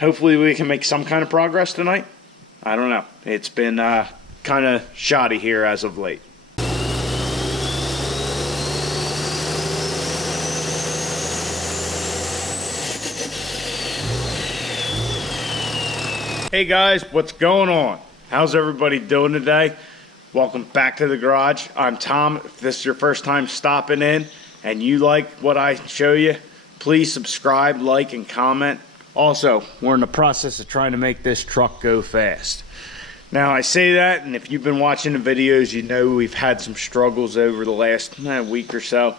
Hopefully we can make some kind of progress tonight. I don't know. It's been kind of shoddy here as of late. Hey guys, what's going on? How's everybody doing today? Welcome back to the garage. I'm Tom. If this is your first time stopping in and you like what I show you, please subscribe, like, and comment. Also, we're in the process of trying to make this truck go fast. Now, I say that, and if you've been watching the videos, you know we've had some struggles over the last week or so.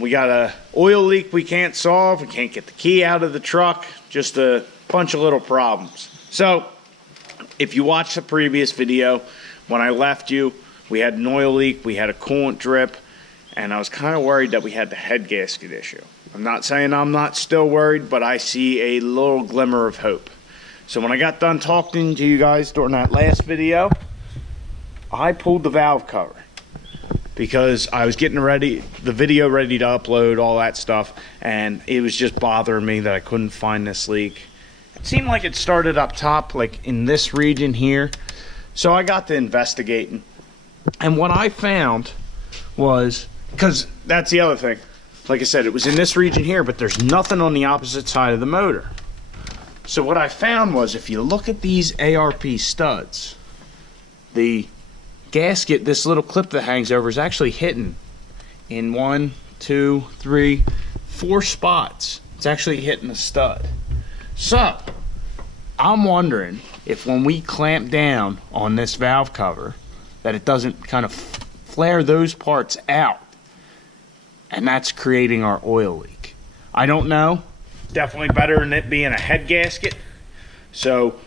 We got a oil leak we can't solve. We can't get the key out of the truck. Just a bunch of little problems. So, if you watched the previous video, when I left you, we had an oil leak, we had a coolant drip, and I was kind of worried that we had the head gasket issue. I'm not saying I'm not still worried, but I see a little glimmer of hope. So when I got done talking to you guys during that last video, I pulled the valve cover because I was getting ready, the video ready to upload, all that stuff, and it was just bothering me that I couldn't find this leak. It seemed like it started up top, like in this region here. So I got to investigating, and what I found was, because that's the other thing, like I said, it was in this region here, but there's nothing on the opposite side of the motor. So what I found was, if you look at these ARP studs, the gasket, this little clip that hangs over, is actually hitting in 1, 2, 3, 4 spots. It's actually hitting the stud. So I'm wondering if when we clamp down on this valve cover, that it doesn't kind of flare those parts out, and that's creating our oil leak. I don't know. Definitely better than it being a head gasket. So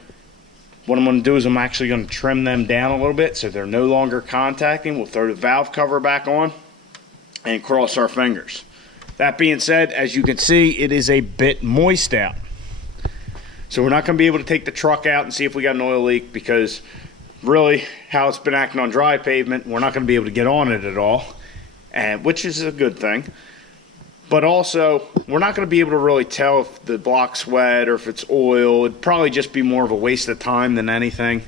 what I'm going to do is I'm actually going to trim them down a little bit so they're no longer contacting. We'll throw the valve cover back on and cross our fingers. That being said, as you can see, it is a bit moist out. So we're not going to be able to take the truck out and see if we got an oil leak, because really how it's been acting on dry pavement, we're not going to be able to get on it at all, which is a good thing. But also, we're not going to be able to really tell if the block's wet or if it's oil. It'd probably just be more of a waste of time than anything.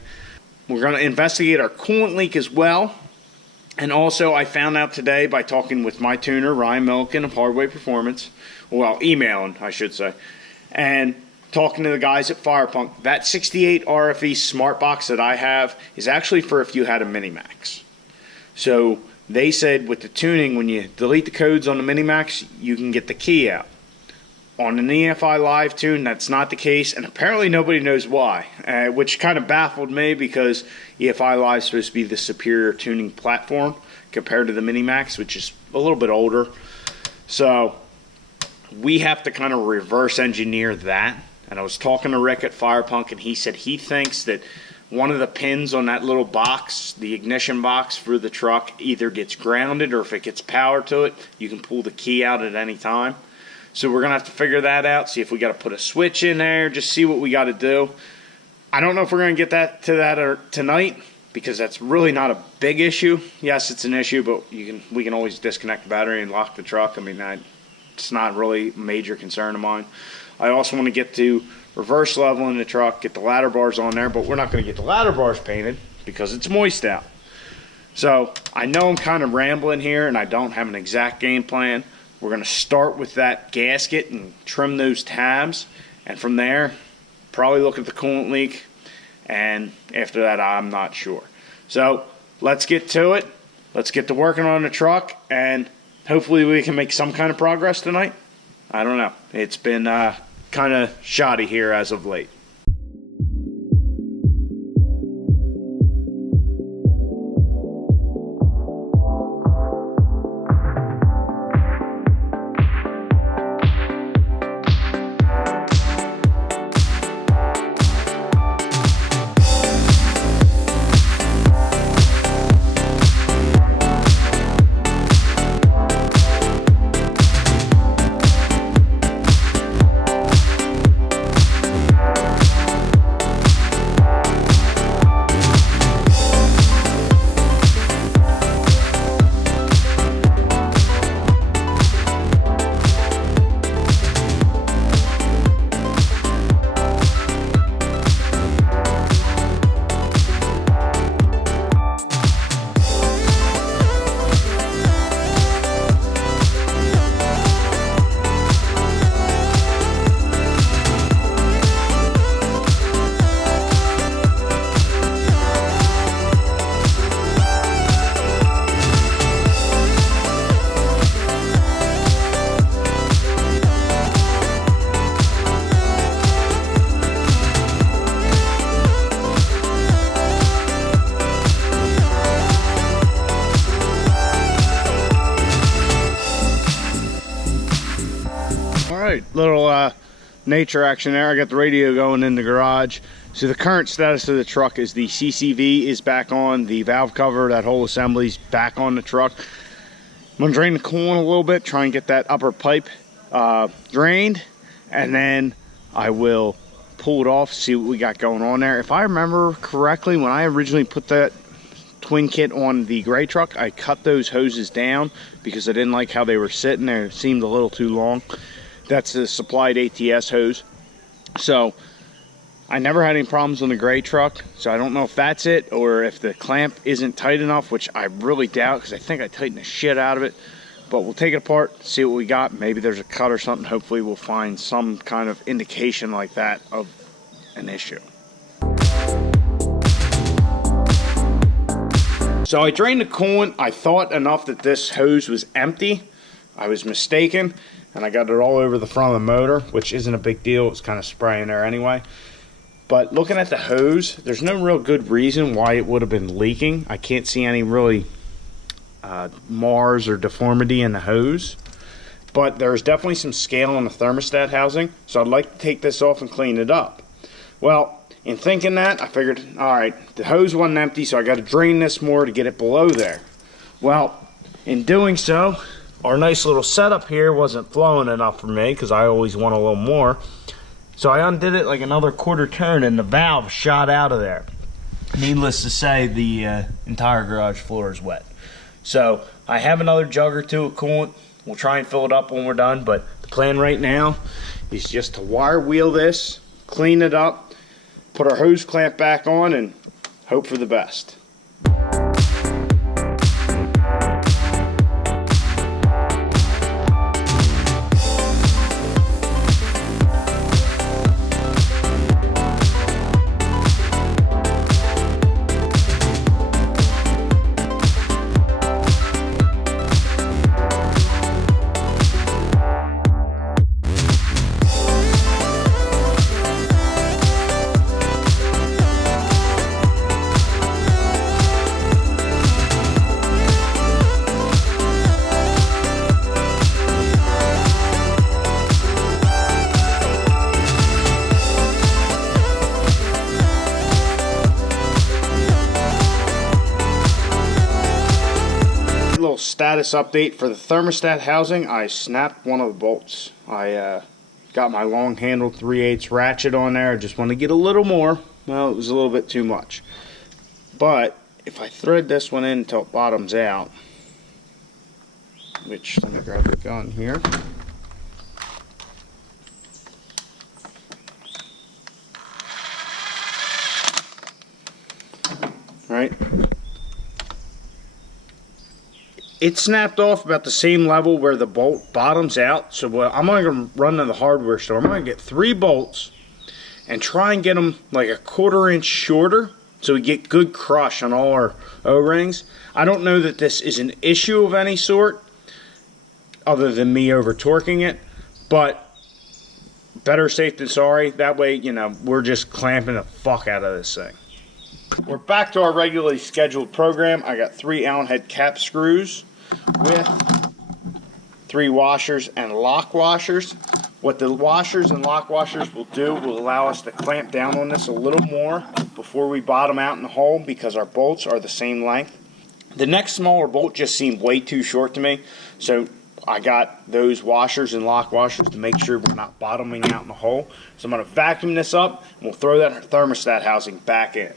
We're going to investigate our coolant leak as well. And also, I found out today by talking with my tuner, Ryan Milliken of Hardway Performance, well, emailing, I should say, and talking to the guys at Firepunk, that 68 RFE smart box that I have is actually for if you had a Minimax. So they said with the tuning, when you delete the codes on the Minimax, you can get the key out. On an EFI Live tune, that's not the case, and apparently nobody knows why, which kind of baffled me, because EFI Live is supposed to be the superior tuning platform compared to the Minimax, which is a little bit older. So we have to kind of reverse engineer that. And I was talking to Rick at Firepunk, and he said he thinks that one of the pins on that little box, the ignition box for the truck, either gets grounded, or if it gets power to it, you can pull the key out at any time. So we're going to have to figure that out, see if we got to put a switch in there, just see what we got to do. I don't know if we're going to get that tonight, because that's really not a big issue. Yes, it's an issue, but we can always disconnect the battery and lock the truck. I mean, it's not really a major concern of mine. I also want to get to reverse level in the truck, get the ladder bars on there, but we're not going to get the ladder bars painted because it's moist out. So I know I'm kind of rambling here and I don't have an exact game plan. We're going to start with that gasket and trim those tabs, and from there probably look at the coolant leak, and after that I'm not sure. So let's get to it. Let's get to working on the truck, and hopefully we can make some kind of progress tonight. I don't know. It's been kind of shoddy here as of late. little nature action there. I got the radio going in the garage. So the current status of the truck is the CCV is back on, the valve cover, that whole assembly's back on the truck. I'm gonna drain the coolant a little bit, try and get that upper pipe drained, and then I will pull it off, see what we got going on there. If I remember correctly, when I originally put that twin kit on the gray truck, I cut those hoses down because I didn't like how they were sitting there. It seemed a little too long. That's the supplied ATS hose. So I never had any problems on the gray truck, so I don't know if that's it or if the clamp isn't tight enough, which I really doubt because I think I tightened the shit out of it. But we'll take it apart, see what we got. Maybe there's a cut or something. Hopefully we'll find some kind of indication like that of an issue. So I drained the coolant. I thought enough that this hose was empty. I was mistaken, and I got it all over the front of the motor, which isn't a big deal. It's kind of spraying there anyway. But looking at the hose, there's no real good reason why it would have been leaking. I can't see any really Mars or deformity in the hose, but there's definitely some scale on the thermostat housing, so I'd like to take this off and clean it up. Well, in thinking that, I figured, all right, the hose wasn't empty, so I got to drain this more to get it below there. Well, in doing so, our nice little setup here wasn't flowing enough for me because I always want a little more. So I undid it like another quarter turn and the valve shot out of there. Needless to say, the entire garage floor is wet. So I have another jug or two of coolant. We'll try and fill it up when we're done, but the plan right now is just to wire wheel this, clean it up, put our hose clamp back on, and hope for the best. Status update for the thermostat housing. I snapped one of the bolts. I got my long handled 3/8 ratchet on there. I just want to get a little more. Well, it was a little bit too much. But if I thread this one in until it bottoms out, which, let me grab the gun here. Right. It snapped off about the same level where the bolt bottoms out. So I'm going to run to the hardware store. I'm going to get 3 bolts and try and get them like a 1/4 inch shorter so we get good crush on all our O-rings. I don't know that this is an issue of any sort other than me over torquing it, but better safe than sorry. That way, you know, we're just clamping the fuck out of this thing. We're back to our regularly scheduled program. I got 3 Allen head cap screws with 3 washers and lock washers. What the washers and lock washers will do will allow us to clamp down on this a little more before we bottom out in the hole because our bolts are the same length. The next smaller bolt just seemed way too short to me, so I got those washers and lock washers to make sure we're not bottoming out in the hole. So I'm going to vacuum this up and we'll throw that thermostat housing back in.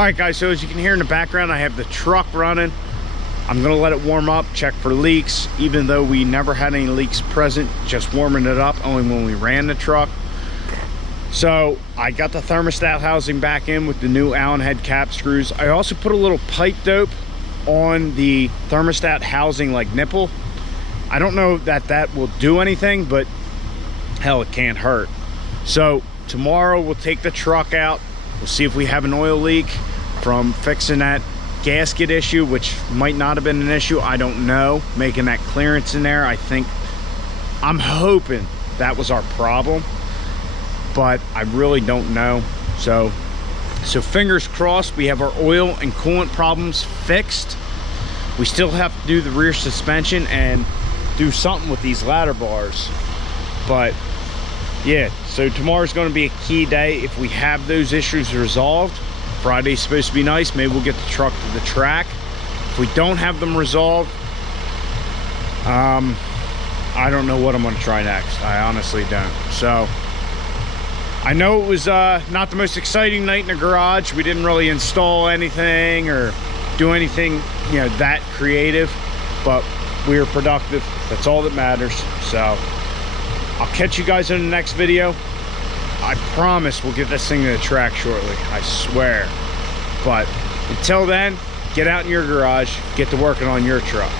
All right, guys, so as you can hear in the background, I have the truck running. I'm gonna let it warm up, check for leaks, even though we never had any leaks present, just warming it up only when we ran the truck. So I got the thermostat housing back in with the new Allen head cap screws. I also put a little pipe dope on the thermostat housing like nipple. I don't know that that will do anything, but hell, it can't hurt. So tomorrow we'll take the truck out. We'll see if we have an oil leak from fixing that gasket issue, which might not have been an issue. I don't know. Making that clearance in there, I'm hoping that was our problem, but I really don't know. So fingers crossed we have our oil and coolant problems fixed. We still have to do the rear suspension and do something with these ladder bars, but yeah, so tomorrow's going to be a key day. If we have those issues resolved, Friday's supposed to be nice. Maybe we'll get the truck to the track. If we don't have them resolved, I don't know what I'm going to try next. I honestly don't. So I know it was not the most exciting night in the garage. We didn't really install anything or do anything, you know, that creative, but we were productive. That's all that matters. So I'll catch you guys in the next video. I promise we'll get this thing to the track shortly, I swear. But until then, get out in your garage, get to working on your truck.